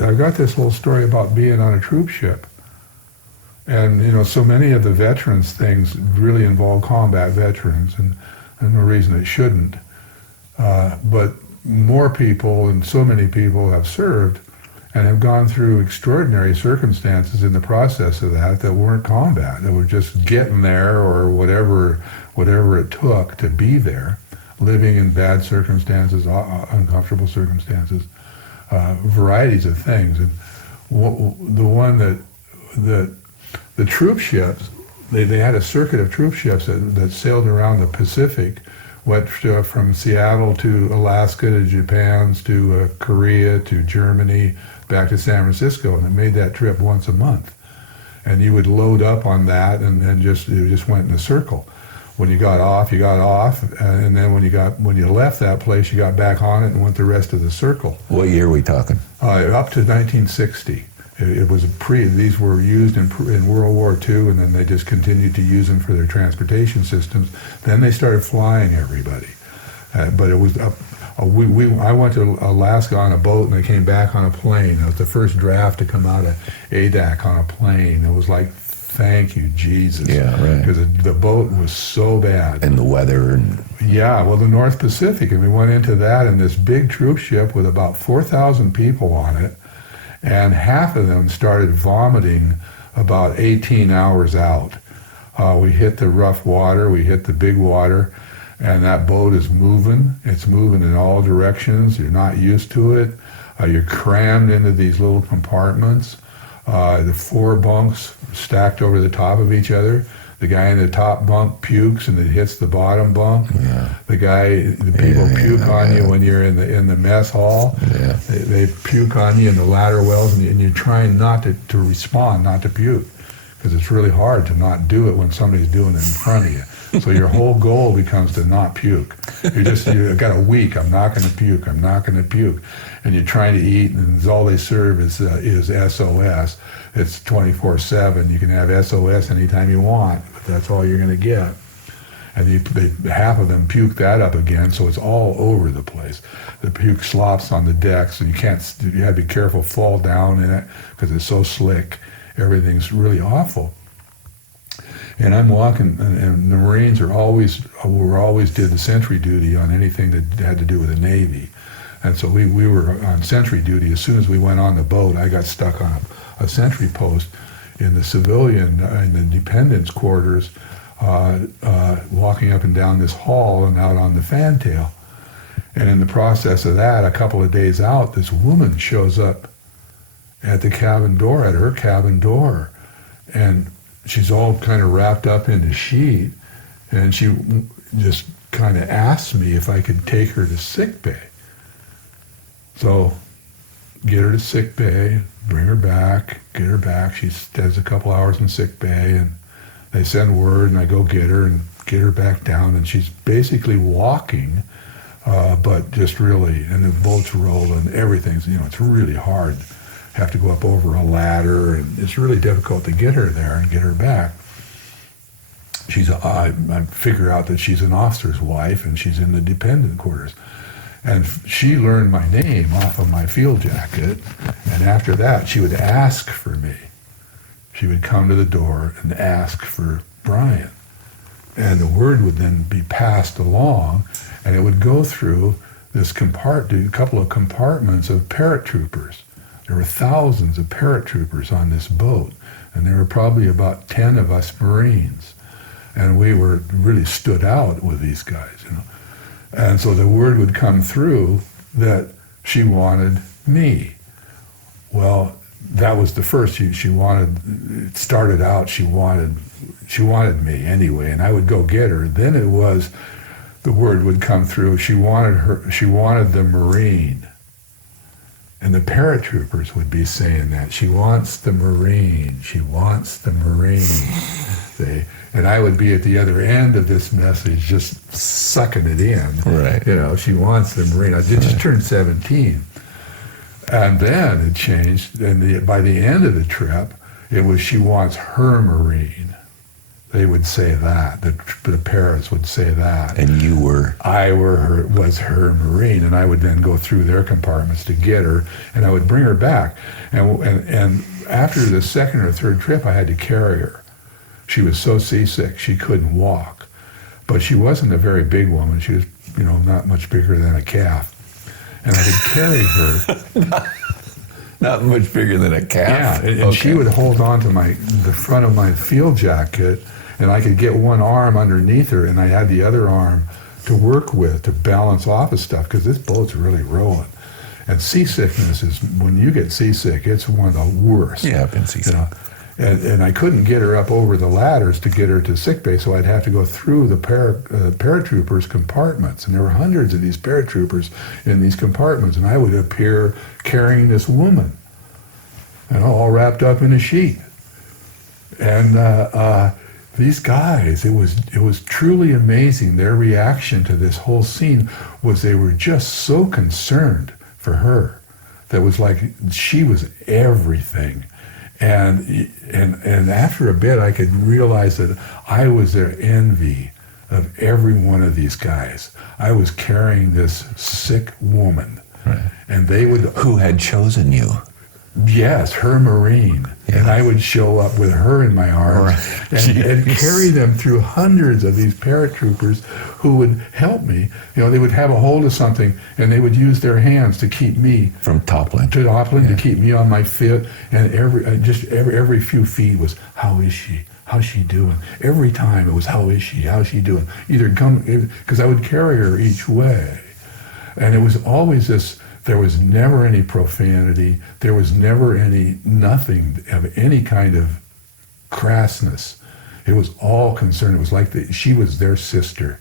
I got this little story about being on a troop ship. And, you know, so many of the veterans things really involve combat veterans, and no reason it shouldn't. But more people, and so many people have served and have gone through extraordinary circumstances in the process of that weren't combat, that were just getting there, or whatever it took to be there, living in bad circumstances, uncomfortable circumstances, varieties of things. And the one that the troop ships, they had a circuit of troop ships that sailed around the Pacific, went from Seattle to Alaska to Japan to Korea to Germany, back to San Francisco, and they made that trip once a month. And you would load up on that, and then it just went in a circle. When you got off, and then when you left that place, you got back on it and went the rest of the circle. What year are we talking? Up to 1960. It was these were used in World War II, and then they just continued to use them for their transportation systems. Then they started flying everybody. But it was, I went to Alaska on a boat, and I came back on a plane. It was the first draft to come out of ADAC on a plane. It was like, thank you, Jesus. Yeah, right. Because the boat was so bad. And the weather. Yeah, well, the North Pacific, and we went into that in this big troop ship with about 4,000 people on it. And half of them started vomiting about 18 hours out. We hit the rough water, we hit the big water, and that boat is moving. It's moving in all directions. You're not used to it. You're crammed into these little compartments. The 4 bunks stacked over the top of each other. The guy in the top bunk pukes and it hits the bottom bunk. Yeah. The people puke on you when you're in the mess hall. Yeah. They puke on you in the ladder wells, and you're trying not to respond, not to puke, because it's really hard to not do it when somebody's doing it in front of you. So your whole goal becomes to not puke. You got a week. I'm not going to puke. I'm not going to puke. And you're trying to eat, and all they serve is SOS. It's 24/7. You can have SOS anytime you want, but that's all you're going to get. And half of them puke that up again, so it's all over the place. The puke slops on the decks, and you have to be careful, fall down in it, because it's so slick. Everything's really awful. And I'm walking, and the Marines always did the sentry duty on anything that had to do with the Navy. And so we were on sentry duty. As soon as we went on the boat, I got stuck on a sentry post in the civilian, in the dependents' quarters, walking up and down this hall and out on the fantail. And in the process of that, a couple of days out, this woman shows up at the cabin door, at her cabin door. And she's all kind of wrapped up in a sheet, and she just kind of asked me if I could take her to sick bay. So, get her to sick bay, bring her back, get her back. She stays a couple hours in sick bay, and they send word, and I go get her and get her back down, and she's basically walking, but just really, and the boat's rolling, everything's, it's really hard. Have to go up over a ladder, and it's really difficult to get her there and get her back. I figure out that she's an officer's wife, and she's in the dependent quarters. And she learned my name off of my field jacket, and after that, she would ask for me. She would come to the door and ask for Bryan. And the word would then be passed along, and it would go through this couple of compartments of paratroopers. There were thousands of paratroopers on this boat, and there were probably about 10 of us Marines. And we were really stood out with these guys, And so the word would come through that she wanted me. Well, that was the first. It started out, she wanted me anyway, and I would go get her. Then the word would come through, she wanted the Marine. And the paratroopers would be saying that. She wants the Marine. She wants the Marine. And I would be at the other end of this message, just sucking it in. Right. She wants the Marine. I just turned 17. And then it changed. And by the end of the trip, it was she wants her Marine. They would say that. The parents would say that. And you were? Was her Marine, and I would then go through their compartments to get her, and I would bring her back. And after the second or third trip, I had to carry her. She was so seasick, she couldn't walk. But she wasn't a very big woman. She was, not much bigger than a calf. And I could carry her. Not much bigger than a calf? Yeah, and she would hold on to the front of my field jacket, and I could get one arm underneath her, and I had the other arm to work with to balance off of stuff, because this boat's really rolling. And seasickness is, when you get seasick, it's one of the worst. Yeah, I've been seasick. And I couldn't get her up over the ladders to get her to sickbay, so I'd have to go through the paratroopers' compartments. And there were hundreds of these paratroopers in these compartments, and I would appear carrying this woman, all wrapped up in a sheet. And these guys, it was truly amazing. Their reaction to this whole scene was they were just so concerned for her. That was like she was everything. And after a bit, I could realize that I was their envy of every one of these guys. I was carrying this sick woman, right. And they would... Who had chosen you? Yes, her Marine. Yeah. And I would show up with her in my arms, right. and carry them through hundreds of these paratroopers who would help me. They would have a hold of something, and they would use their hands to keep me from toppling, to keep me on my feet. And every few feet was, how is she? How's she doing? Every time it was, how is she? How's she doing? Because I would carry her each way, and it was always this. There was never any profanity. There was never nothing of any kind of crassness. It was all concern. It was like she was their sister.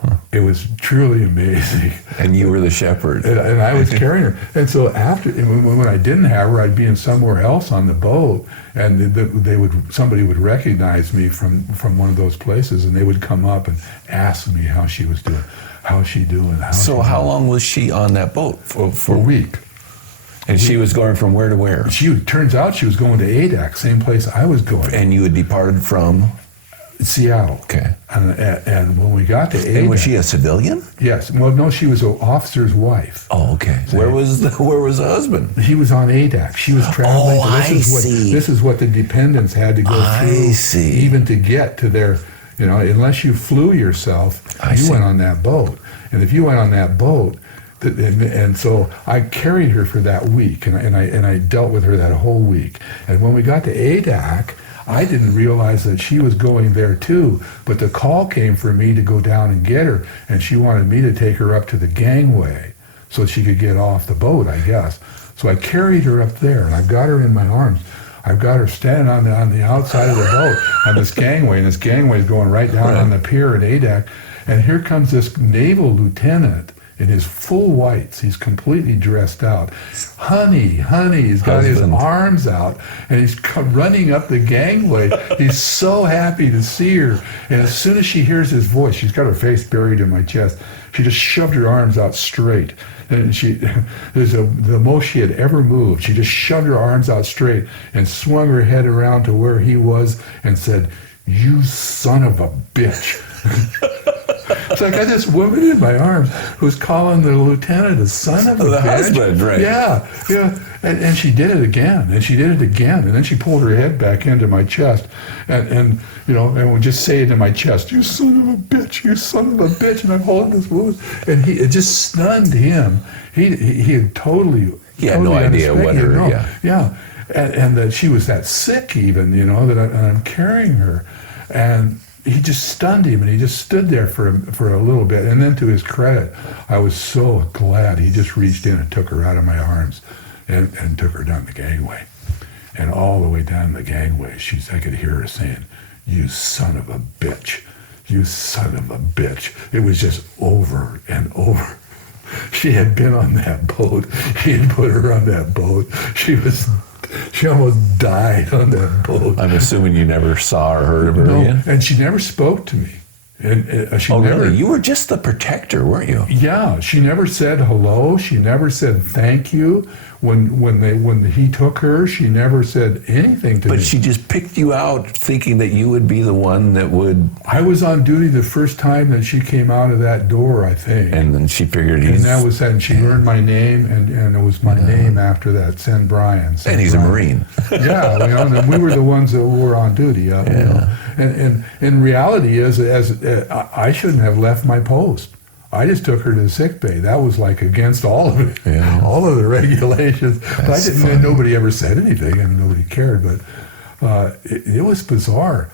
Huh. It was truly amazing. And you were the shepherd. And I was carrying her. And so when I didn't have her, I'd be somewhere else on the boat, and somebody would recognize me from one of those places, and they would come up and ask me how she was doing. How's she doing? How long was she on that boat? For a week. And she was going from where to where? Turns out she was going to ADAC, same place I was going. And you had departed from? Seattle. Okay. And when we got to ADAC... And was she a civilian? Yes. Well, no, she was an officer's wife. Oh, okay. So where was the husband? He was on ADAC. She was traveling. Oh, I see. This is what the dependents had to go through, even to get to their... unless you flew yourself, you went on that boat. And if you went on that boat, and so I carried her for that week, and I dealt with her that whole week. And when we got to ADAC, I didn't realize that she was going there too, but the call came for me to go down and get her, and she wanted me to take her up to the gangway so she could get off the boat, I guess. So I carried her up there, and I've got her in my arms. I've got her standing on the outside of the boat on this gangway, and this gangway is going right down on the pier at ADAC. And here comes this naval lieutenant in his full whites. He's completely dressed out. Honey, he's got his arms out, and he's running up the gangway. He's so happy to see her. And as soon as she hears his voice, she's got her face buried in my chest. She just shoved her arms out straight. And the most she had ever moved. She just shoved her arms out straight and swung her head around to where he was and said, "You son of a bitch." So I got this woman in my arms who's calling the lieutenant a son of a bitch. The husband, right? Yeah. And she did it again, and then she pulled her head back into my chest, and would just say it in my chest, "You son of a bitch, you son of a bitch," and I'm holding this woman, and it just stunned him. He had totally no idea what her, and that she was that sick even, that I'm carrying her, and he just stunned him, and he just stood there for a little bit. And then, to his credit, I was so glad he just reached in and took her out of my arms and took her down the gangway. And all the way down the gangway, I could hear her saying, "You son of a bitch, you son of a bitch." It was just over and over. She had been on that boat. He had put her on that boat. She almost died on that boat. I'm assuming you never saw or heard of her again? And she never spoke to me. And she never, really? You were just the protector, weren't you? Yeah. She never said hello. She never said thank you. when he took her, she never said anything to me. But she just picked you out thinking that you would be the one that would... I was on duty the first time that she came out of that door, I think. And then she figured And that was that, and she learned my name, and it was my name after that, Send Bryan. And he's Bryan. a Marine. Yeah, and we were the ones that were on duty. You know. And reality is, I shouldn't have left my post. I just took her to the sick bay. That was like against all of it, all of the regulations. But I didn't. Nobody ever said anything, and nobody cared. But it was bizarre.